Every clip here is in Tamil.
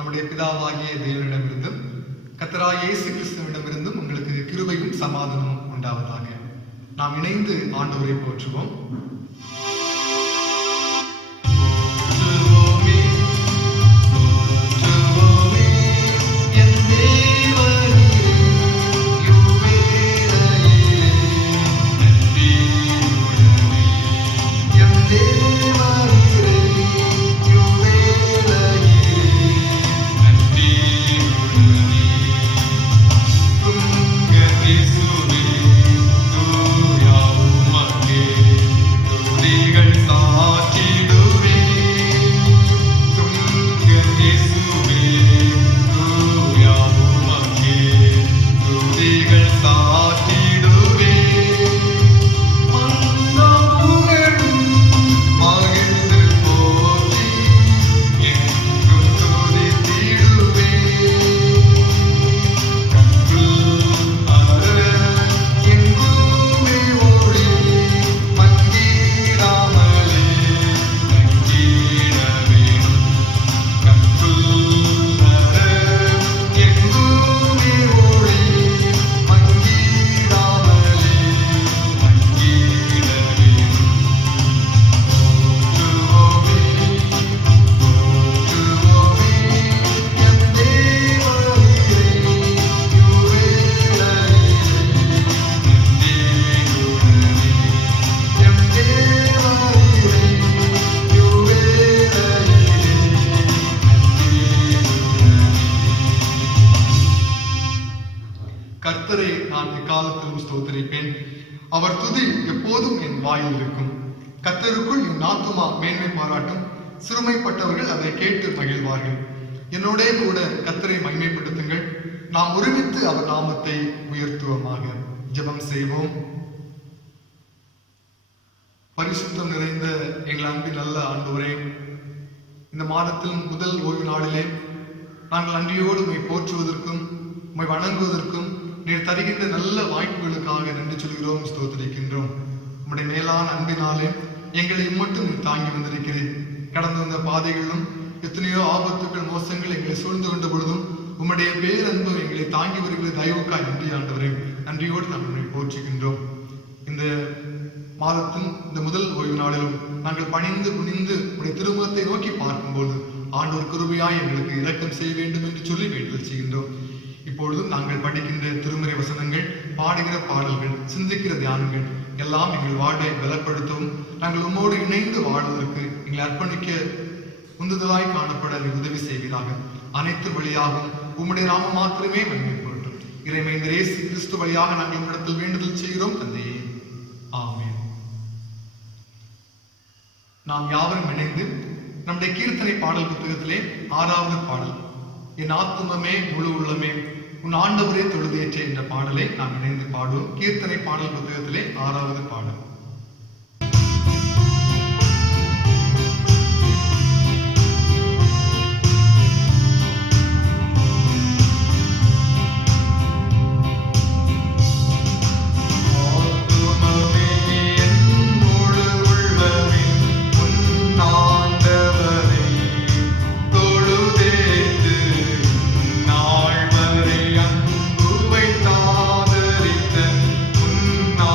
நம்முடைய பிதாவாகிய தேவனிடமிருந்தும் கர்த்தராகிய இயேசு கிறிஸ்துவிடமிருந்தும் உங்களுக்கு கிருபையும் சமாதானமும் உண்டாவதாக. நாம் இணைந்து ஆண்டவரை போற்றுவோம். கர்த்தரை நான் எக்காலத்திலும் ஸ்தோத்திரிப்பேன். அவர் துதி எப்போதும் என் வாயில் இருக்கும். கர்த்தருக்குள் என் ஆத்துமா மேன்மை பாராட்டும். சிறுமைப்பட்டவர்கள் அதை கேட்டு மகிழ்வார்கள். என்னோடே கூட கர்த்தரை மகிமைப்படுத்துங்கள். நாம் ஒருமித்து அவர் நாமத்தை உயர்த்துவோமாக. ஜெபம் செய்வோம். பரிசுத்தம் நிறைந்த எங்கள் அன்பின் நல்ல ஆண்டவரே, இந்த மாதத்தில் முதல் ஓய்வு நாளிலே நாங்கள் நன்றியோடு உம்மை போற்றுவதற்கும் உம்மை வணங்குவதற்கும் நீர் தருகின்ற நல்ல வாய்ப்புகளுக்காக நன்றி சொல்கிறோம், ஸ்தோத்திரிக்கின்றோம். உம்முடைய மேலான அன்பினாலே எங்களை மட்டும் நீர் தாங்கி வந்திருக்கிறேன். கடந்து வந்த பாதைகளிலும் எத்தனையோ ஆபத்துக்கள் மோசங்கள் எங்களை சூழ்ந்து கொண்ட பொழுதும் உம்முடைய பேரன்பு எங்களை தாங்கி வருகிற தயவுக்காய் நன்றி ஆண்டவரே. நன்றியோடு நாங்கள் போற்றுகின்றோம். இந்த மாதத்தின் இந்த முதல் ஓய்வு நாளிலும் நாங்கள் பணிந்து குனிந்து உடைய திருமுகத்தை நோக்கி பார்க்கும்போது ஆண்டவர் கிருபையாய் எங்களுக்கு இரக்கம் செய்ய வேண்டும் என்று சொல்லி வேண்டுதல் செய்கின்றோம். இப்பொழுதும் நாங்கள் படிக்கின்ற திருமறை வசனங்கள், பாடுகிற பாடல்கள், சிந்திக்கிற தியானங்கள் எல்லாம் எங்கள் வாழ்வை பலப்படுத்தவும் நாங்கள் உம்மோடு இணைந்து வாழ்வதற்கு எங்களை அர்ப்பணிக்க உந்துதலாய் காணப்பட உதவி செய்வீராக. அனைத்து வழியாகவும் உம்முடைய நாமம் மாத்திரமே மகிமைப்படட்டும். இறைமைந்தர் இயேசு கிறிஸ்து வழியாக நாங்கள் உம்மிடத்தில் வேண்டுதல் செய்கிறோம் தந்தையே, ஆமென். நாம் யாவரும் இணைந்து நம்முடைய கீர்த்தனை பாடல் புத்தகத்திலே 6வது பாடல், என் ஆத்துமமே முழு உள்ளமே உன் ஆண்டவரே தொழுதேற்ற என்ற பாடலை நாம் இணைந்து பாடுவோம். கீர்த்தனை பாடல் புத்தகத்திலே 6வது பாடல்.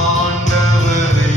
ஆண்டவரே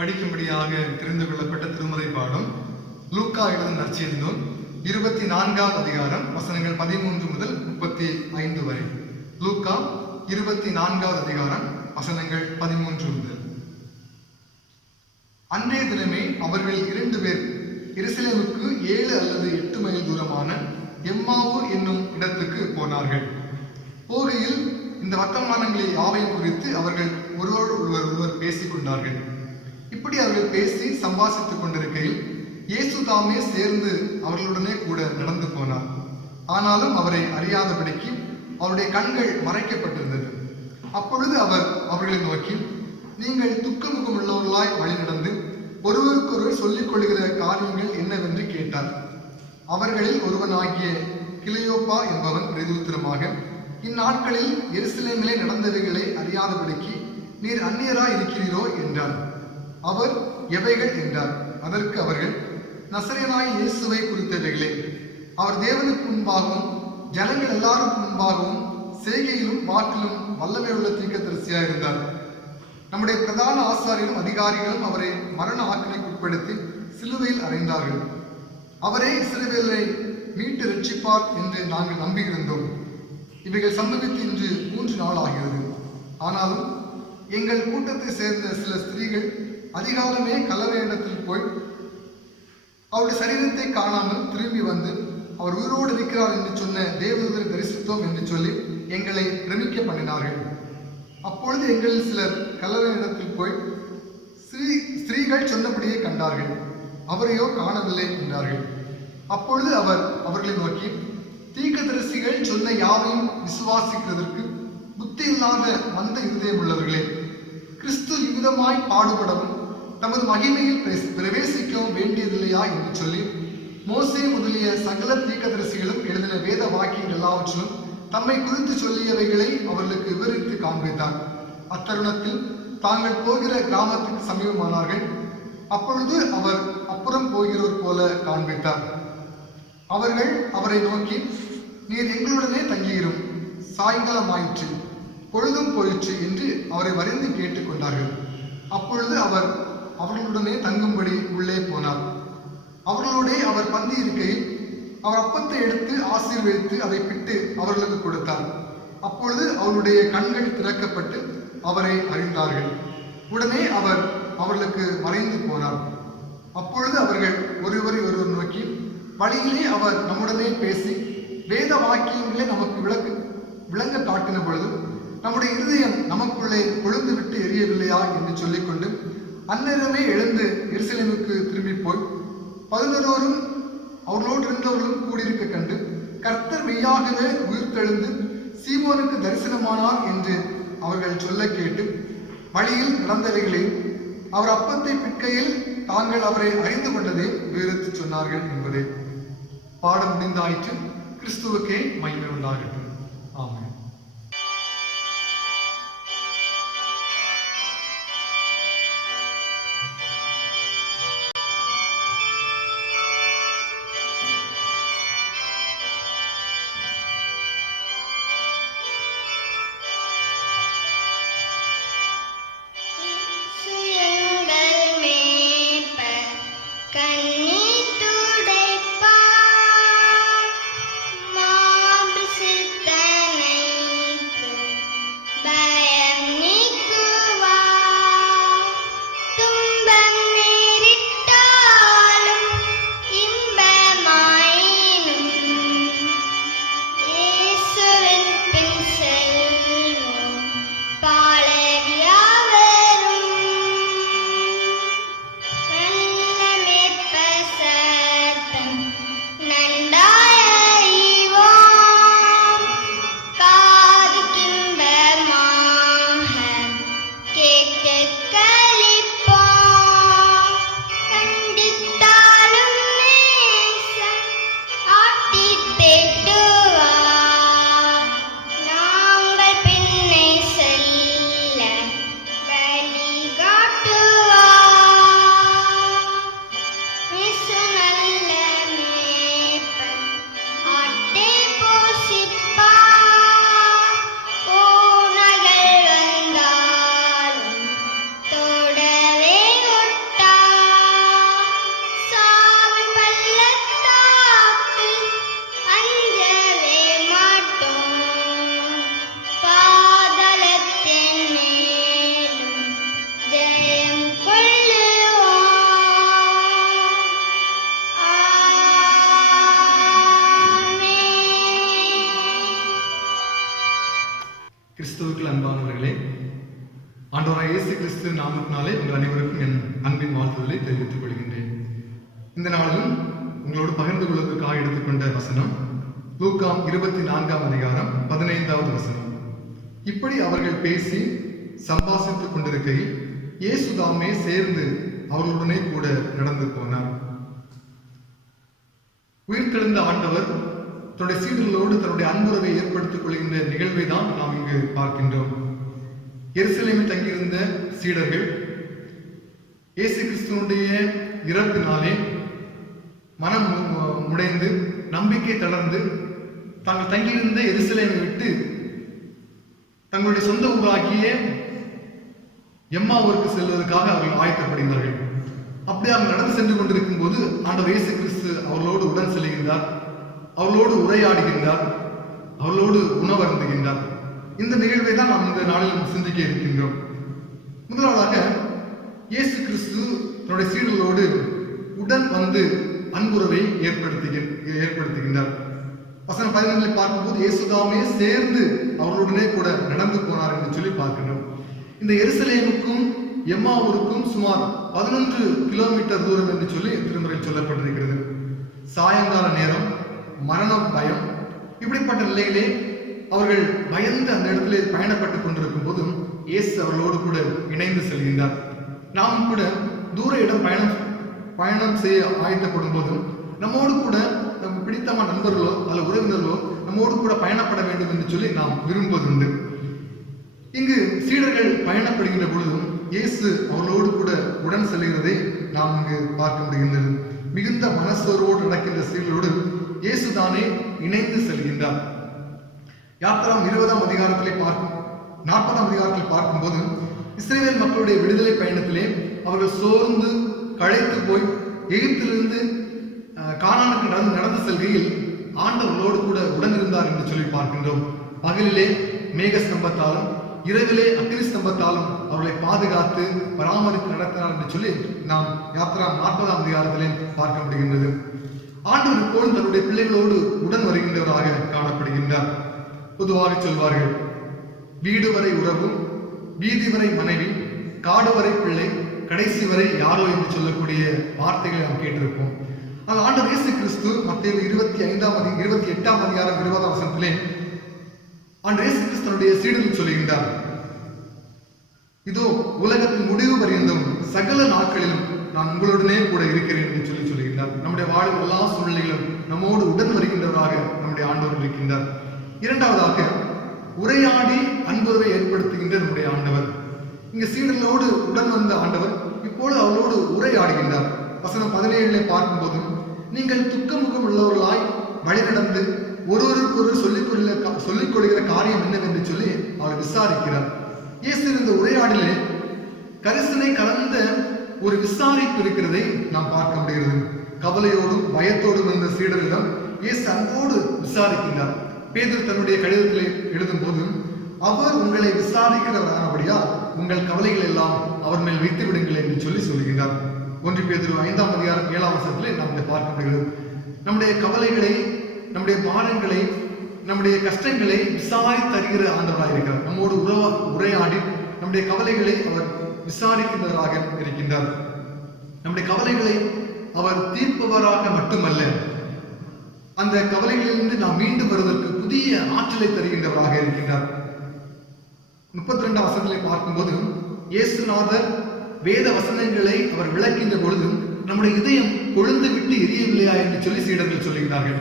படிக்கும்படியாக தெரிந்து கொள்ளப்பட்ட திருமுறை பாடம் லூக்கா எழுதின நற்செய்தி நூல் 24வது அதிகாரம் வசனங்கள் 13 முதல் 35 வரை. லூக்கா 24வது அதிகாரம் வசனங்கள் 13 முதல். அன்றைய தினமே அவர்கள் 2 பேர் எருசலேமுக்கு 7 அல்லது 8 மைல் தூரமான எம்மாவூர் என்னும் இடத்துக்கு போனார்கள். போகையில் இந்த வர்த்தமானங்களை யாவையும் குறித்து அவர்கள் ஒருவர் பேசிக் கொண்டார்கள். இப்படி அவர்கள் பேசி சம்பாசித்துக் கொண்டிருக்கையில் இயேசு தாமே சேர்ந்து அவர்களுடனே கூட நடந்து போனார். ஆனாலும் அவரை அறியாதபடிக்கு அவருடைய கண்கள் மறைக்கப்பட்டிருந்தது. அப்பொழுது அவர் அவர்களை நோக்கி, நீங்கள் துக்கமுகம் உள்ளவர்களாய் வழி நடந்து ஒருவருக்கொருவர் சொல்லிக் கொள்கிற காரியங்கள் என்னவென்று கேட்டார். அவர்களில் ஒருவனாகிய கிளையோப்பா என்பவன் பிரதியுத்தரமாக, இந்நாட்களில் எருசலேமிலே நடந்தவைகளை அறியாதபடிக்கு நீர் அந்நியராய் இருக்கிறீரோ என்றார். அவர், எவைகள் என்றார். அதற்கு அவர்கள், நசரேயனாகிய இயேசுவை குறித்தவைகளே. அவர் தேவனுக்கு முன்பாகவும் ஜனங்கள் எல்லாருக்கும் முன்பாகவும் செய்கையிலும் வாக்கிலும் வல்லமை உள்ள தீர்க்கதரிசியாய் இருந்தார். நம்முடைய பிரதான ஆசாரியரும் அதிகாரிகளும் அவரை மரண ஆக்கினைக்கு உட்படுத்தி சிலுவையில் அறைந்தார்கள். அவரே இஸ்ரவேலை மீட்டு ரட்சிப்பார் என்று நாங்கள் நம்பியிருந்தோம். இவைகள் சம்பவித்து இன்று 3 நாள் ஆகிறது. ஆனாலும் எங்கள் கூட்டத்தை சேர்ந்த சில ஸ்திரீகள் அதிகாலமே கல்லறையிடத்தில் போய் அவருடைய சரீரத்தை காணாமல் திரும்பி வந்து அவர் உயிரோடு இருக்கிறார் என்று சொன்ன தேவதூதரை தரிசித்தோம் என்று சொல்லி எங்களை பிரமிக்க பண்ணினார்கள். அப்பொழுது எங்களில் சிலர் கல்லறையிடத்தில் போய் ஸ்திரீகள் சொன்னபடியே கண்டார்கள், அவரையோ காணவில்லை என்றார்கள். அப்பொழுது அவர் அவர்களை நோக்கி, தீர்க்கதரிசிகள் சொன்ன யாவையும் விசுவாசிக்கிறதற்கு புத்தி இல்லாத மந்த இருதயம் உள்ளவர்களே, கிறிஸ்து இவ்விதமாய் பாடுபடவும் தமது மகிமையில் பிரவேசிக்கவும் வேண்டியதில்லையா என்று சொல்லி மோசே முதலிய சகல தீர்க்கதரிசிகளும் எழுதின வேத வாக்கியங்கள் எல்லாவற்றிலும் தம்மை குறித்து சொல்லியவைகளை அவர்களுக்கு விவரித்து காண்பித்தார். அத்தருணத்தில் தாங்கள் போகிற கிராமத்துக்கு சமீபமானார்கள். அப்பொழுது அவர் அப்புறம் போகிறவர் போல காண்பித்தார். அவர்கள் அவரை நோக்கி, நீர் எங்களுடனே தங்கியிரும், சாயங்காலம் ஆயிற்று, பொழுதும் போயிற்று என்று அவரை வரைந்து கேட்டுக்கொண்டார்கள். அப்பொழுது அவர் அவர்களுடனே தங்கும்படி உள்ளே போனார். அவர்களோடே அவர் பந்தி இருக்கையில் அவர் அப்பத்தை எடுத்து ஆசீர்வதித்து அதை பிட்டு அவர்களுக்கு கொடுத்தார். அப்பொழுது அவருடைய கண்கள் திறக்கப்பட்டு அவரை அறிந்தார்கள். உடனே அவர் அவர்களுக்கு மறைந்து போனார். அப்பொழுது அவர்கள் ஒருவரை ஒருவர் நோக்கி, வழியிலே அவர் நம்முடனே பேசி வேத வாக்கியங்களே நமக்கு விளங்க காட்டின பொழுது நம்முடைய இருதயம் நமக்குள்ளே கொழுந்து விட்டு எரியவில்லையா என்று சொல்லிக்கொண்டு அந்நேரமே எழுந்து எருசலேமுக்கு திரும்பி போய் 11 அவர்களோடு இருந்தவர்களும் கூடியிருக்க கண்டு, கர்த்தர் மெய்யாகவே உயிர்த்தெழுந்து சீமோனுக்கு தரிசனமானார் என்று அவர்கள் சொல்ல கேட்டு வழியில் நடந்தவைகளையும் அவர் அப்பத்தை பிற்கையில் தாங்கள் அவரை அறிந்து கொண்டதை விவரித்து சொன்னார்கள் என்பதே. பாடம் முடிந்தாயிற்று. கிறிஸ்துவுக்கே மகிமை உண்டாகட்டும். ஆமென். துடைப்பார் மாபிசித்தனை ஆண்டவராகிய இயேசு கிறிஸ்து நாமத்தினாலே உங்கள் அனைவருக்கும் என் அன்பின் வாழ்த்துதலை தெரிவித்துக் கொள்கின்றேன். இந்த நாளிலும் உங்களோடு பகிர்ந்து கொள்வதற்காக எடுத்துக்கொண்ட வசனம் லூக்கா 24ஆம் அதிகாரம் 15வது வசனம். இப்படி அவர்கள் பேசி சம்பாஷித்துக் கொண்டிருக்கையில் இயேசுதாமே சேர்ந்து அவர்களுடனே கூட நடந்து போனார். உயிர்த்தெழுந்த ஆண்டவர் தன்னுடைய சீடர்களோடு தன்னுடைய அன்புறவை ஏற்படுத்திக் கொள்கின்ற நிகழ்வை தான் நாம் இங்கு பார்க்கின்றோம். எருசலேமில் தங்கியிருந்த சீடர்கள் இயேசு கிறிஸ்துவனுடைய இறப்பினாலே மனம் முடைந்து நம்பிக்கை தளர்ந்து தாங்கள் தங்கியிருந்த எருசலேமை விட்டு தங்களுடைய சொந்த ஊராகிய எம்மாவூருக்கு செல்வதற்காக அவர்கள் ஆயத்தப்படுகிறார்கள். அப்படி அவங்க நடந்து சென்று கொண்டிருக்கும் போது ஆண்டவர் இயேசு கிறிஸ்து அவர்களோடு உடன் செல்கின்றார், அவர்களோடு உரையாடுகின்றார், அவர்களோடு உணவருந்துகின்றார். இந்த நிகழ்வை தான் நாம் இந்த நாளில் சிந்திக்க இருக்கின்றோம். முதலாவதாக இயேசு கிறிஸ்து தன்னுடைய சீடர்களோடு உடன் வந்து அன்புறவை ஏற்படுத்துகின்றார். வசனம் 15 பார்க்கும்போது இயேசுதாமே சேர்ந்து அவர்களுடனே கூட நடந்து போனார் என்று சொல்லி பார்க்கின்றோம். இந்த எருசலேமுக்கும் எம்மாவூருக்கும் சுமார் 11 கிலோமீட்டர் தூரம் என்று சொல்லி திருமறையில் சொல்லப்பட்டிருக்கிறது. சாயங்கால நேரம், மரண பயம், இப்படிப்பட்ட நிலையிலே அவர்கள் பயந்து அந்த இடத்திலே பயணப்பட்டுக் கொண்டிருக்கும் போதும் இயேசு அவர்களோடு கூட இணைந்து செல்கின்றார். நாம் கூட தூர இடம் பயணம் செய்ய ஆயத்தப்படும் போதும் நம்மோடு கூட நமக்கு பிடித்தமான நண்பர்களோ அல்ல உறவினர்களோ நம்மோடு கூட பயணப்பட வேண்டும் என்று சொல்லி நாம் விரும்புவதுண்டு. இங்கு சீடர்கள் பயணப்படுகின்ற பொழுதும் இயேசு அவர்களோடு கூட உடன் செல்கிறதை நாம் இங்கு பார்க்க முடிகின்றது. மிகுந்த மனசோர்வோடு நடக்கின்ற சீடர்களோடு இயேசு தானே இணைந்து செல்கின்றார். யாத்திராம் 20ஆம் அதிகாரத்திலே 40ஆம் அதிகாரத்தில் பார்க்கும்போது இஸ்ரவேல் மக்களுடைய விடுதலை பயணத்திலே அவர்கள் சோர்ந்து களைத்து போய் எகிப்திலிருந்து கானானுக்கு நடந்து செல்கையில் ஆண்டவர்களோடு கூட உடன் இருந்தார் என்று சொல்லி பார்க்கின்றோம். பகலிலே மேக ஸ்தம்பத்தாலும் இரவிலே அக்னி ஸ்தம்பத்தாலும் அவர்களை பாதுகாத்து பராமரித்து நடத்தினார் என்று சொல்லி நாம் யாத்திரா 40ஆம் அதிகாரத்திலே பார்க்க முடிகின்றது. ஆண்டவர் இப்போது தன்னுடைய பிள்ளைகளோடு உடன் வருகின்றவராக காணப்படுகின்றார். பொதுவாக சொல்வார்கள், வீடு வரை உறவு, வீதி வரை மனைவி, காடு வரை பிள்ளை, கடைசி வரை யாரோ என்று சொல்லக்கூடிய வார்த்தைகளை நாம் கேட்டிருப்போம். ஆனால் ஆண்டவர் இயேசு கிறிஸ்து மத்தேயு 28ஆம் அதிகாரம் 20ஆம் வசனத்திலே ஆண்டவர் இயேசு கிறிஸ்து தன்னுடைய சீடர்கள் சொல்லுகின்றார், இதோ உலகத்தின் முடிவு பரியந்தம் சகல நாட்களிலும் நான் உங்களுடனே கூட இருக்கிறேன் என்று சொல்லுகின்றார். நம்முடைய வாழ்வு எல்லா சூழ்நிலைகளும் நம்மோடு உடன் வருகின்றவராக நம்முடைய ஆண்டவர் இருக்கின்றார். இரண்டாவதாக உரையாடி அன்புறவை ஏற்படுத்துகின்ற நம்முடைய ஆண்டவர். இங்கு சீடர்களோடு உடன் வந்த ஆண்டவர் இப்போது அவர்களோடு உரையாடுகின்றார். வசனம் 17 பார்க்கும்போது, நீங்கள் துக்கமுகம் உள்ளவர்களாய் வழி நடந்து ஒருவருக்கொரு சொல்லிக் கொள்கிற காரியம் என்னவென்று சொல்லி அவர் விசாரிக்கிறார். இயேசு இந்த உரையாடலே கரிசனை கலந்த ஒரு விசாரிப்பு இருக்கிறதை நாம் பார்க்க முடிகிறது. கவலையோடும் பயத்தோடும் இருந்த சீடரிடம் இயேசு அன்போடு விசாரிக்கின்றார். பேதுரு தன்னுடைய கடிதத்திலே எழுதும் போது, அவர் உங்களை விசாரிக்கிறவரானபடியா உங்கள் கவலைகள் எல்லாம் அவர் மேல் வைத்து விடுங்கள் என்று சொல்லுகின்றார். 1 பேதுரு 5ஆம் அதிகாரம் 7ஆம் வசனத்திலே நாம் இதை பார்க்க முடிகிறது. நம்முடைய கவலைகளை, நம்முடைய பாரங்களை, நம்முடைய கஷ்டங்களை விசாரித்து அறிகிற ஆண்டவராக இருக்கிறார். நம்மோடு உரையாடி நம்முடைய கவலைகளை அவர் விசாரிக்கின்றவராக இருக்கின்றார். நம்முடைய கவலைகளை அவர் தீர்ப்பவராக மட்டுமல்ல, அந்த கவலைகளிலிருந்து நாம் மீண்டு வருவதற்கு புதிய ஆற்றலை தருகின்றவராக இருக்கின்றார். 32ஆம் வசனத்திலே பார்க்கும்போது, இயேசுநாதர் வேத வசனங்களை அவர் விளக்கின்ற பொழுது நம்முடைய இதயம் கொழுந்து விட்டு எரியவில்லையா என்று சொல்லி சீடர்கள் சொல்லுகிறார்கள்.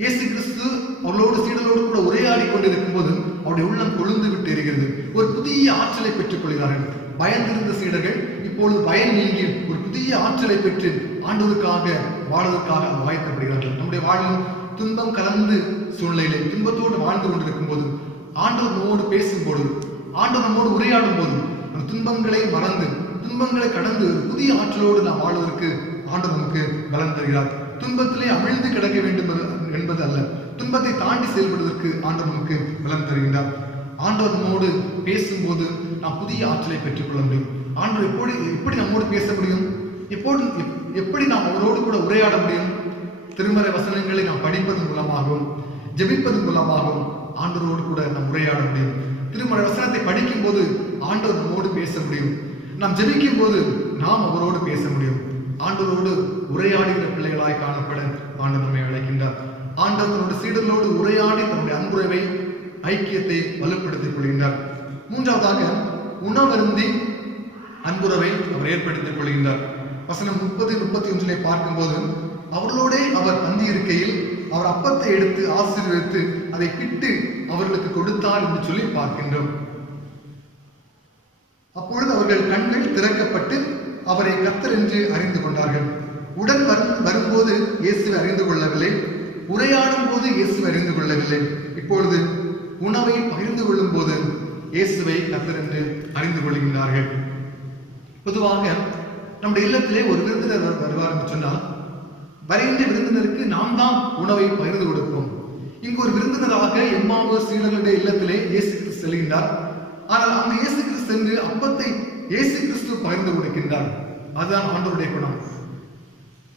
இயேசு கிறிஸ்து அவர்களோடு சீடர்களோடு கூட உரையாடி கொண்டிருக்கும் போது அவருடைய உள்ளம் கொழுந்து விட்டு எரிகிறது. ஒரு புதிய ஆற்றலை பெற்றுக் கொள்கிறார்கள். பயந்திருந்த சீடர்கள் இப்பொழுது பயம் நீங்கி ஒரு புதிய ஆற்றலை பெற்று ஆண்டவருக்காக வாழ்வதற்காக வாய்க்கப்படுகிறார்கள். நம்முடைய வாழ்வில் துன்பம் கலந்து சூழ்நிலையிலே துன்பத்தோடு வாழ்ந்து கொண்டிருக்கும் போது, ஆண்டவர் நம்மோடு பேசும்போது, ஆண்டவர் நம்மோடு உரையாடும் போது, அந்த துன்பங்களை மறந்து துன்பங்களை கடந்து புதிய ஆற்றலோடு நாம் வாழ்வதற்கு ஆண்டவர் நமக்கு பலன் தருகிறார். துன்பத்திலே அமிழ்ந்து கிடக்க வேண்டும் என்பது அல்ல, துன்பத்தை தாண்டி செயல்படுவதற்கு ஆண்டவர் நமக்கு பலன் தருகின்றார். ஆண்டவர் நம்மோடு பேசும்போது நாம் புதிய ஆற்றலை பெற்றுக்கொள்ள முடியும். ஆண்டவர் எப்படி நம்மோடு பேச முடியும்? எப்படி நாம் அவரோடு கூட உரையாட முடியும்? திருமறை வசனங்களை நாம் படிப்பதன் மூலமாகவும் ஜெபிப்பதன் மூலமாகவும் ஆண்டவரோடு கூட நாம் உரையாட முடியும். திருமறை வசனத்தை படிக்கும் போது ஆண்டவர் நம்மோடு பேச முடியும். நாம் ஜெபிக்கும் போது நாம் அவரோடு பேச முடியும். ஆண்டவரோடு உரையாடுகிற பிள்ளைகளாய் காணப்பட ஆண்டவர் நம்மை அழைக்கின்றார். ஆண்டவர் தன்னுடைய சீடர்களோடு உரையாடி தன்னுடைய அன்புறவை ஐக்கியத்தை வலுப்படுத்திக் கொள்கின்றார். மூன்றாவதாக உணவருந்தி அன்புறவை அவர் ஏற்படுத்திக் கொள்கின்றார். வசனம் 30-31 பார்க்கும்போது அவர்களோட அவர் பந்தி இருக்கையில் அவர் அப்பத்தை எடுத்து ஆசீர்வதித்து அதை பிட்டு அவர்களுக்கு கொடுத்தார் என்று சொல்லி பார்க்கின்றோம். அப்பொழுது அவர்கள் கண்கள் திறக்கப்பட்டு அவரை கர்த்தர் என்று அறிந்து கொண்டார்கள். உடன் வரும்போது இயேசுவை அறிந்து கொள்ளவில்லை, உரையாடும் போது இயேசுவை அறிந்து கொள்ளவில்லை. இப்பொழுது உணவை பகிர்ந்து கொள்ளும் போது இயேசுவை கர்த்தர் என்று அறிந்து கொள்கின்றார்கள். பொதுவாக நம்முடைய இல்லத்திலே ஒரு விருந்தினர் வருவார் என்று சொன்னால் வருகின்ற விருந்தினருக்கு நாம் தான் உணவை பகிர்ந்து கொடுப்போம். இங்கு ஒரு விருந்தினராக எம்மாவூர் சீடர்களுடைய இல்லத்திலே இயேசு கிறிஸ்து செல்கின்றார். ஆனால் அந்த இயேசு கிறிஸ்து சென்று அப்பத்தை இயேசு கிறிஸ்து பகிர்ந்து கொடுக்கின்றார். அதுதான் ஆண்டவருடைய குணம்.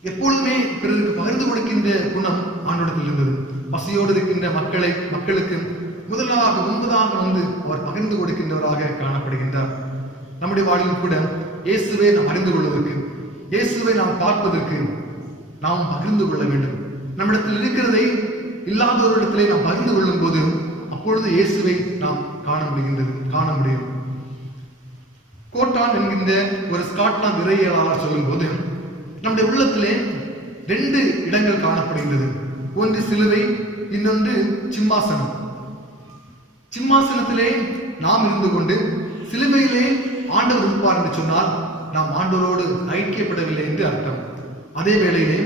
எப்பொழுதுமே பிறருக்கு பகிர்ந்து கொடுக்கின்ற குணம் ஆண்டவரிடத்தில் இருந்தது. பசியோடு இருக்கின்ற மக்களுக்கு முன்பதாக வந்து அவர் பகிர்ந்து கொடுக்கின்றவராக காணப்படுகின்றார். நம்முடைய வாழ்வில் கூட இயேசுவை நாம் அறிந்து கொள்வதற்கு, இயேசுவை நாம் பார்ப்பதற்கு நாம் பகிர்ந்து கொள்ள வேண்டும். நம்மிடத்தில் இருக்கிறதை இல்லாதவரிடத்திலே நாம் பகிர்ந்து கொள்ளும் போது அப்பொழுது இயேசுவை நாம் காண முடியும். கோட்டான் என்கின்ற ஒரு ஸ்காட்லாந்து இறையியலாளர் சொல்லும் போது நம்முடைய உள்ளத்திலே 2 இடங்கள் காணப்படுகின்றது. ஒன்று சிலுவை, இன்னொன்று சிம்மாசனம். சிம்மாசனத்திலே நாம் இருந்து கொண்டு சிலுவையிலே ஆண்டவர் இருப்பார் என்று சொன்னால் நாம் ஆண்டவரோடு ஐக்கியப்படவில்லை என்று அர்த்தம். அதே வேளையிலே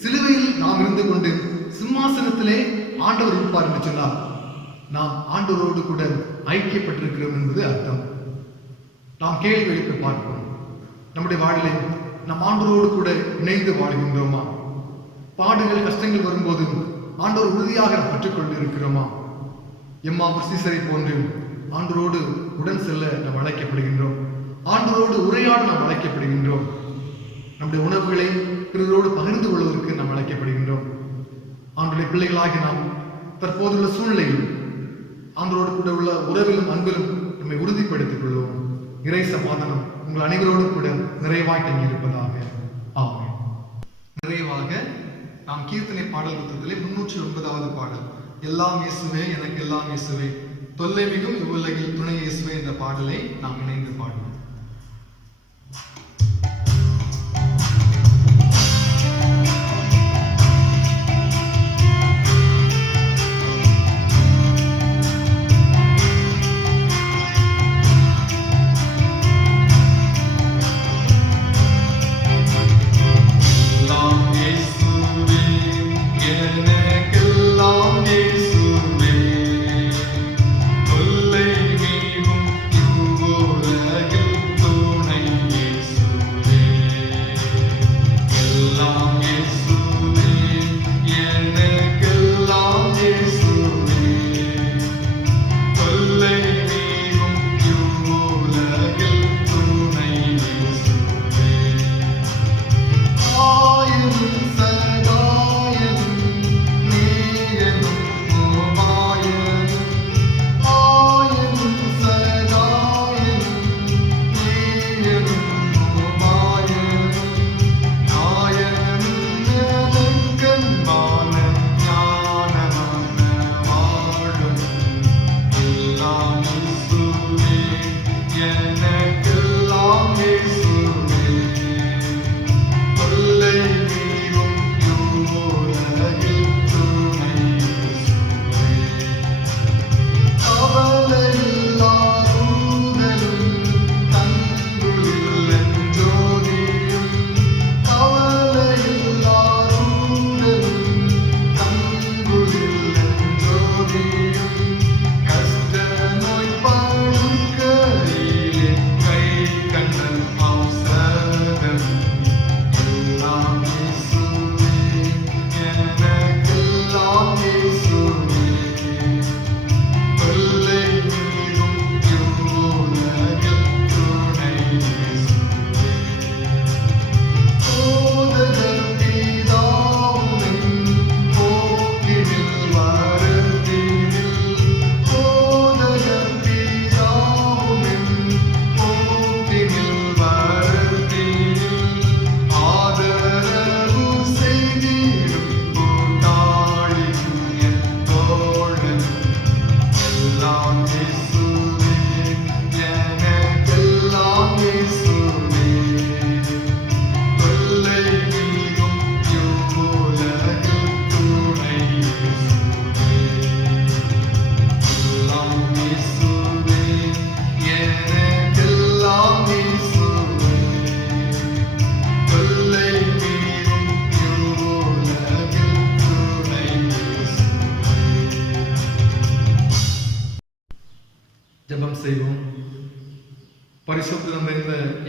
சிலுவையில் நாம் இருந்து கொண்டு சிம்மாசனத்திலே ஆண்டவர் இருப்பார் என்று சொன்னால் நாம் ஆண்டவரோடு கூட ஐக்கியப்பட்டிருக்கிறோம் என்பது அர்த்தம். நாம் கேள்வி எழுப்பி பார்ப்போம். நம்முடைய வாழ்விலே நம் ஆண்டவரோடு கூட இணைந்து வாழ்கின்றோமா? பாடுகள் கஷ்டங்கள் வரும்போது ஆண்டவர் உறுதியாக பற்றுக்கொண்டு இருக்கிறோமா? எம்மாவூர் சீசரை போன்று ஆண்டவரோடு உடன் செல்ல நாம் அழைக்கப்படுகின்றோம். ஆண்டவரோடு உரையாட நாம் அழைக்கப்படுகின்றோம். நம்முடைய உணவுகளை பிறரோடு பகிர்ந்து கொள்வதற்கு நாம் அழைக்கப்படுகின்றோம். ஆண்டவருடைய பிள்ளைகளாகி நாம் தற்போதுள்ள சூழ்நிலையில் ஆண்டவரோடு கூட உள்ள உறவிலும் அன்பிலும் நம்மை உறுதிப்படுத்திக் கொள்வோம். இறை சமாதானம் உங்கள் அனைவரோடும் கூட நிறைவாய் தங்கியிருப்பதாக. ஆமென். நிறைவாக நாம் கீர்த்தனை பாடல் புத்தகத்திலே 309வது பாடல், எல்லாம் இயேசுவே எனக்கு எல்லாம் இயேசுவே, தொல்லை மிகும் இவ்வுலகில் துணை இயேசுவே என்ற பாடலை நாம் இணைந்து பாடுவோம். தொல்லை நீங்கும் இவ்வுலகில்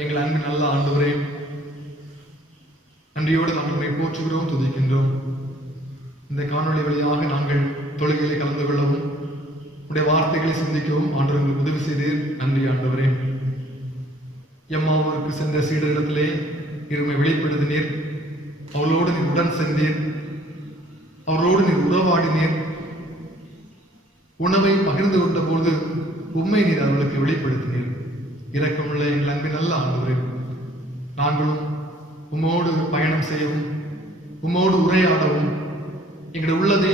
எங்கள் அன்பு நல்ல ஆண்டவரே, நன்றியோடு நாங்கள் உம்மை போற்றுகிறோம், துதிக்கின்றோம். இந்த காணொளி வழியாக நாங்கள் தொழுகையிலே கலந்து கொள்ளவும் உடைய வார்த்தைகளை சிந்திக்கவும் ஆண்டவர்கள் உதவி செய்தீர். நன்றி ஆண்டவரே. எம்மாவூருக்கு சென்ற சீடரிடத்திலே இருமை வெளிப்படுத்தினீர். அவர்களோடு நீர் உடன் சென்றீர், அவர்களோடு நீர் உறவாடினீர். உணவை பகிர்ந்து கொண்ட போது உண்மை நீர் அவர்களுக்கு வெளிப்படுத்தினீர். இரக்கமுள்ள எங்கள் அன்பின் நல்ல ஆண்டவரே, நாங்களும் உம்மோடு பயணம் செய்யவும் உம்மோடு உரையாடவும் எங்களுடைய உள்ளதை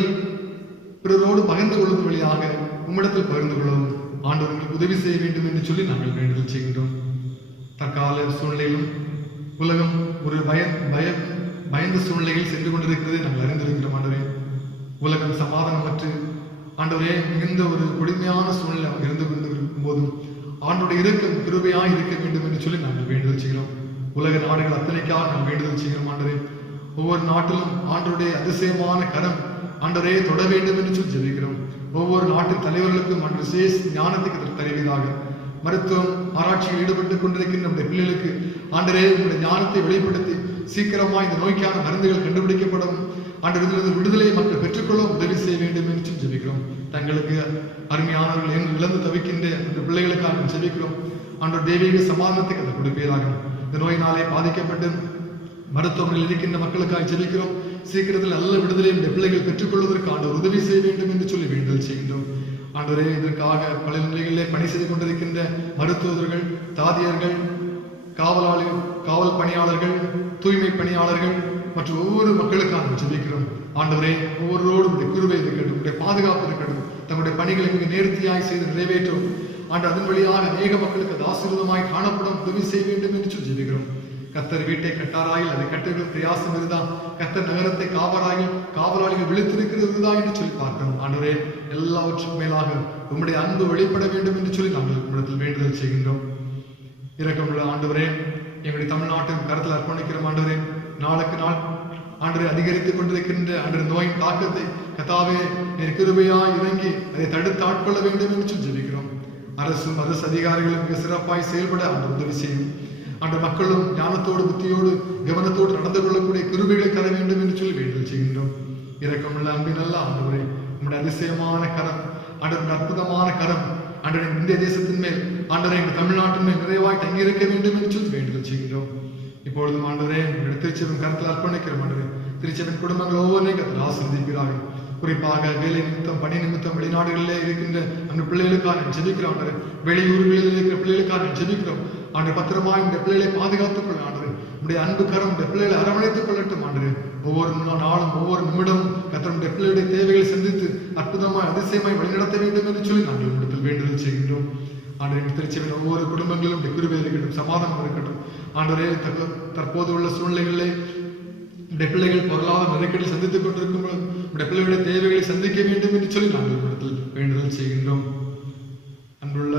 பிறரோடு பகிர்ந்து கொள்ளும் வழியாக உம்மிடத்தில் பகிர்ந்து கொள்ளவும் ஆண்டவர்களுக்கு உதவி செய்ய வேண்டும் என்று சொல்லி நாங்கள் வேண்டுதல் செய்கின்றோம். தற்கால சூழ்நிலையிலும் உலகம் ஒரு பயந்த சூழ்நிலையில் சென்று கொண்டிருக்கிறதை நாங்கள் அறிந்திருக்கிறோம். ஆண்டவரே, உலகம் சமாதானமற்று ஆண்டவரே மிகுந்த ஒரு கொடுமையான சூழ்நிலை அவங்க இருந்து கொண்டிருக்கும் போதும் ஆண்டோடைய இருக்க கிருபையாய் இருக்க வேண்டும் என்று சொல்லி நாங்கள் வேண்டுதல் செய்கிறோம். உலக நாடுகள் அத்தனைக்காக நாங்கள் வேண்டுதல் செய்கிறோம். ஆண்டவரே, ஒவ்வொரு நாட்டிலும் ஆண்டோடைய அதிசயமான கரம் ஆண்டவரே தொட வேண்டும் என்று சொல்லி ஜெபிக்கிறோம். ஒவ்வொரு நாட்டின் தலைவர்களுக்கும் ஆண்டு விசேஷ ஞானத்துக்கு தருவதாக, மருத்துவம் ஆராய்ச்சியில் ஈடுபட்டுக் கொண்டிருக்கின்ற நம்முடைய பிள்ளைகளுக்கு ஆண்டரே உங்களுடைய ஞானத்தை வெளிப்படுத்தி சீக்கிரமாக இந்த நோய்க்கான மருந்துகள் கண்டுபிடிக்கப்படும் ஆண்டவரிலிருந்து விடுதலையை மக்கள் பெற்றுக்கொள்ள உதவி செய்ய வேண்டும் என்று ஜெபிக்கிறோம். தங்களுக்கு அருமையானவர்கள் என்று இழந்து தவிக்கின்ற அந்த பிள்ளைகளுக்காக ஜெபிக்கிறோம். ஆண்டவர் தெய்வீக சமாதானத்துக்கு அதை கொடுப்பீராக. இந்த நோயினாலே பாதிக்கப்பட்டு மருத்துவமனையில் இருக்கின்ற மக்களுக்காக ஜெபிக்கிறோம். சீக்கிரத்தில் நல்ல விடுதலை இந்த பிள்ளைகள் பெற்றுக்கொள்வதற்கு ஆண்டவர் உதவி செய்ய வேண்டும் என்று சொல்லி வேண்டுதல் செய்கின்றோம். ஆண்டவரே, இதற்காக பல நிலைகளிலே பணி செய்து கொண்டிருக்கின்ற மருத்துவர்கள், தாதியர்கள், காவல் பணியாளர்கள், தூய்மை பணியாளர்கள் மற்றும் ஒவ்வொரு மக்களுக்காக ஜெபிக்கிறோம். ஆண்டவரே, ஒவ்வொருவரோடும் கிருபை இருக்கட்டும், பாதுகாப்பு இருக்கட்டும், தங்களுடைய பணிகளை மிக நேர்த்தியாய் செய்து நிறைவேற்றும் ஆண்டு அதன் வழியாக அநேக மக்களுக்கு அது ஆசீர்வாதமாய் காணப்படும் உதவி செய்ய வேண்டும் என்று சொல்லி ஜெபிக்கிறோம். கர்த்தர் வீட்டை கட்டாராயில் அதை கட்டுகிற பிரயாசம் இருந்தால், கர்த்தர் நகரத்தை காவலாளிகள் விழித்திருக்கிறது என்று சொல்லி பார்க்கிறோம். ஆண்டவரே, எல்லாவற்றுக்கும் மேலாக உம்முடைய அன்பு வெளிப்பட வேண்டும் என்று சொல்லி நாங்கள் உம்மிடத்தில் வேண்டுதல் செய்கின்றோம். இரக்கமுள்ள ஆண்டவரே, எங்களுடைய தமிழ்நாட்டின் கருத்தில் அர்ப்பணிக்கிறோம். ஆண்டவரே, நாளுக்கு நாள் ஆண்டவரை அதிகரித்துக் கொண்டிருக்கின்ற ஆண்டவர் நோயின் தாக்கத்தை கர்த்தாவே நீர் கிருபையாய் இறங்கி அதை தடுத்து ஆட்கொள்ள வேண்டும் என்று சொல்லி ஜெபிக்கிறோம். அரசும் அரசு அதிகாரிகளும் மிக சிறப்பாய் செயல்பட ஆண்டவர் உதவி செய்யும். ஆண்டு மக்களும் ஞானத்தோடு புத்தியோடு கவனத்தோடு நடந்து கொள்ளக்கூடிய கிருபைகளை தர வேண்டும் என்று சொல்லி வேண்டுதல் செய்கின்றோம். இரக்கமுள்ள அன்பின் நல்ல ஆண்டவரே, நம்முடைய அதிசயமான கரம், ஆண்டவரின் அற்புதமான கரம் ஆண்டவரின் இந்திய தேசத்தின் மேல், ஆண்டவரை எங்கள் தமிழ்நாட்டின் மேல் நிறைவாய் தங்கியிருக்க வேண்டும் என்று சொல்லி வேண்டுதல் செய்கின்றோம். இப்பொழுதும் ஆண்டவரே, உங்களுடைய திருச்சபையின் கருத்தில் அர்ப்பணிக்கிறோம். ஆண்டவரே, திருச்சபையின் குடும்பங்கள் ஒவ்வொன்றையும் கர்த்தர் ஆசீர்வதிக்கிறார்கள். குறிப்பாக வேலை நிமித்தம், பணி நிமித்தம் வெளிநாடுகளிலே இருக்கின்ற அந்த பிள்ளைகளுக்காக ஜெபிக்கிறோம். ஆண்டவரே, வெளியூர்களில் இருக்கிற பிள்ளைகளுக்காக ஜெபிக்கிறோம். ஆண்டு பத்திரமா இந்த பிள்ளைகளை பாதுகாத்துக் கொள்ள ஆண்டவரே, உடைய அன்பு கரம் இந்த பிள்ளைகளை அரவணைத்துக் கொள்ளட்டும். ஆண்டவரே, ஒவ்வொரு நாளும் ஒவ்வொரு நிமிடமும் கர்த்தருடைய பிள்ளைகளுடைய தேவைகளை சந்தித்து அற்புதமாய் அதிசயமாய் வழிநடத்த வேண்டும் என்று சொல்லி நாங்கள் உங்களிடத்தில் வேண்டுதல் செய்கின்றோம். ஆண்டவரே, திருச்சபையின் ஒவ்வொரு குடும்பங்களும் கிருபை இருக்கட்டும், சமாதானம் இருக்கட்டும். ஆண்டவரே, தற்போது உள்ள சூழ்நிலைகளிலே இந்த பிள்ளைகள் பொருளாதார நெருக்கடி சந்தித்துக் கொண்டிருக்கும் பொழுது உடைய பிள்ளைகளுடைய தேவைகளை சந்திக்க வேண்டும் என்று சொல்லி நாங்கள் உங்களிடத்தில் வேண்டுதல் செய்கின்றோம். அன்புள்ள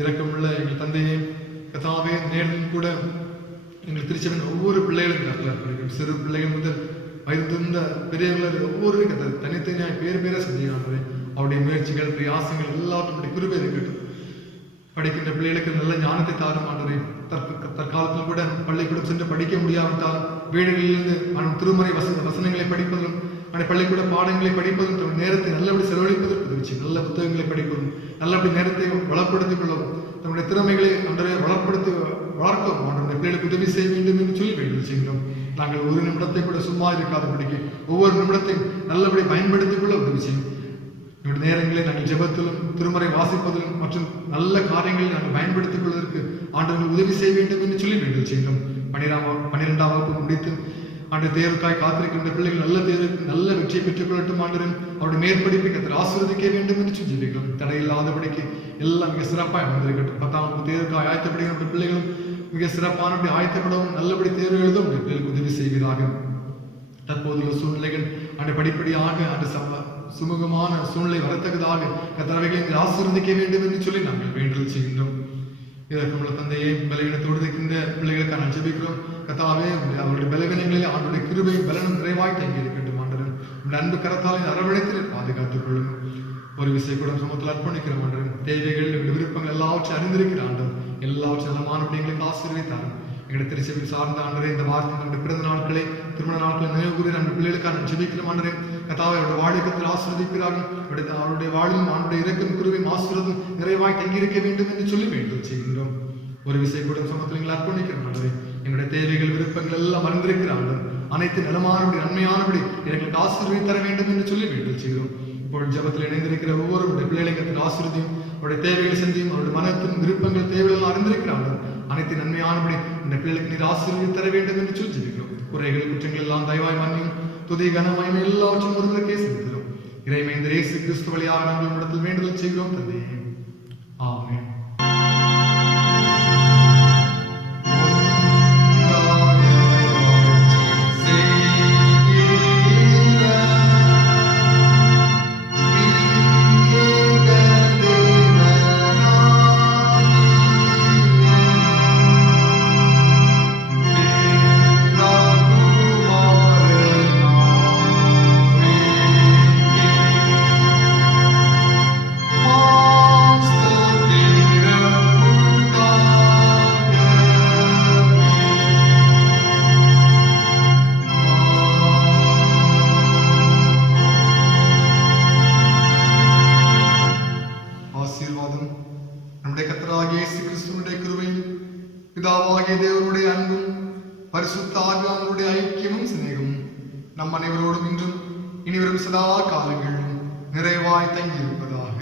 இரக்கமுள்ள எங்கள் தந்தையே, கர்த்தாவே, நேரில் கூட எங்கள் திருச்சபையின் ஒவ்வொரு பிள்ளைகளும் கர்த்தர், சிறு பிள்ளைகள் முதல் வயது பெரியவர்கள் ஒவ்வொரு தனித்தனியாய் பேரை சந்திக்கிறார்களே, அவருடைய முயற்சிகள் பிரயாசங்கள் எல்லாவற்றும் கிருபை இருக்கட்டும். படிக்கின்ற பிள்ளைகளுக்கு நல்ல ஞானத்தை தாரும் ஆண்டவரே. தற்காலத்தில் கூட பள்ளிக்கூடம் சென்று படிக்க முடியாவிட்டால் வீடுகளிலிருந்து திருமறை வசனங்களை படிப்பதும் பள்ளிக்கூட பாடங்களை படிப்பதும் தன்னுடைய நேரத்தை நல்லபடி செலவழிப்பதற்கு உதவி செய்யும். நல்ல புத்தகங்களை படிப்பதும் நல்லபடி நேரத்தை வளப்படுத்திக் கொள்ளவும் தன்னுடைய திறமைகளை அன்றே வளர்க்கவும் ஆண்டவருடைய பிள்ளைகளுக்கு உதவி செய்ய வேண்டும் என்று சொல்லி வேண்டுதல் செய்கிறோம். நாங்கள் ஒரு நிமிடத்தை கூட சும்மா இருக்காதபடிக்கு ஒவ்வொரு நிமிடத்தையும் நல்லபடி பயன்படுத்திக் கொள்ள உதவி செய்யும். என்னுடைய நேரங்களை நாங்கள் ஜெபத்திலும் திருமறை வாசிப்பதிலும் மற்றும் நல்ல காரியங்களை நாங்கள் பயன்படுத்திக் கொள்வதற்கு ஆண்டவர்கள் உதவி செய்ய வேண்டும் என்று சொல்லி வேண்டுதல் செய்கிறோம். 12ஆம் வகுப்பு முடித்து ஆண்டு தேர்வுக்காய் காத்திருக்கின்ற பிள்ளைகள் நல்ல தேர்வுக்கு நல்ல வெற்றியை பெற்றுக் கொள்ளட்டும். ஆண்டவரும் அவருடைய மேற்படிப்பை கர்த்தர் ஆசீர்வதிக்க வேண்டும் என்று சொல்லி ஜெபிக்கிறோம். தடையில்லாதபடிக்கு எல்லாம் மிக சிறப்பாக அமைந்திருக்கட்டும். 10ஆம் வகுப்பு தேர்வுக்காய் ஆயத்தப்படுகின்ற பிள்ளைகளும் மிக சிறப்பானபடி ஆயத்தப்படவும் நல்லபடி தேர்வு எழுதும் பிள்ளைகளுக்கு உதவி செய்வதாக. தற்போதுள்ள சூழ்நிலைகள் அந்த படிப்படியாக அந்த சுமூகமான சூழ்நிலை வரத்தக்கதாக கர்த்தர் ஆசீர்வதிக்க வேண்டும் என்று சொல்லி நாங்கள் வேண்டுதல் செய்கின்றோம். இதற்குள்ள தந்தையை பலவீனத்தோடு இருக்கின்ற பிள்ளைகளுக்காக நான் ஜெபிக்கிறோம். கர்த்தாவே, அவருடைய பலவீனங்களில் அவருடைய கிருபையும் பலனும் நிறைவாய் தங்கி இருக்கட்டும். ஆண்டவரே, உங்களுடைய அன்பு கரத்தாலே அரவணைத்து பாதுகாத்துக் கொள்ளும். ஒரு விசை கூட சமூகத்தில் அர்ப்பணிக்கிறோம். ஆண்டவரே, தேவைகள் விருப்பங்கள் எல்லாவற்றையும் அறிந்திருக்கிற ஆண்டவர் எல்லாவற்றும் நலமானபடி எங்களுக்கு ஆசீர்வதித்தாரும். எங்களுடைய திருச்சபை சார்ந்த ஆண்டரே, இந்த வாரத்தில் நம்முடைய பிறந்த நாட்களை, திருமண நாட்களை நினைவு கூறி நம்ம பிள்ளைகளுக்காக ஜெபிக்கிறோம் ஆண்டரே. கர்த்தாவே, அவருடைய வாழ்க்கையில் ஆசீர்வதிக்கிறார்கள். அவருடைய வாழிலும் அவருடைய இறக்கும் குருவின் ஆசீர்வாதம் நிறைவாய் தங்கியிருக்க வேண்டும் என்று சொல்லி வேண்டும் செய்கின்றோம். ஒரு விசை கூட சமத்தில் எங்களை அர்ப்பணிக்கிறோம் ஆண்டரே. எங்களுடைய தேவைகள், விருப்பங்கள் எல்லாம் அறிந்திருக்கிறார்கள். அனைத்து நலமானபடி, நன்மையானபடி எங்களுக்கு ஆசீர்வதி தர வேண்டும் என்று சொல்லி வேண்டும் செய்கிறோம். இப்பொழுது ஜபத்தில் இணைந்திருக்கிற ஒவ்வொருடைய பிள்ளைகளுக்கு ஆசீர்வதியும், அவருடைய தேவைகளை செஞ்சியும், அவருடைய மனத்தின் விருப்பங்கள், தேவைகள் அறிந்திருக்கிறார்கள். அனைத்து நன்மையானபடி இந்த பிள்ளைகளுக்கு நீர் ஆசீர்வதி தர வேண்டும் என்று சொல்லி ஜெபிக்கிறோம். குறைகள், குற்றங்கள் எல்லாம் தயவாய் மன்னியும். துதி, கனமயம் எல்லாவற்றும் ஒருவருக்கே செலுத்துகிறோம். இறைமைந்த இயேசு கிறிஸ்து வழியாக நாங்கள் உம்மிடத்தில் வேண்டுதல் செய்கிறோம் தந்தையே. ஆமென். பரிசுத்த ஆவியானவருடைய ஐக்கியமும் சிநேகமும் நம் அனைவரோடும் இன்றும் இனிவரும் சதா காலங்களிலும் நிறைவாய் தங்கியிருப்பதாக.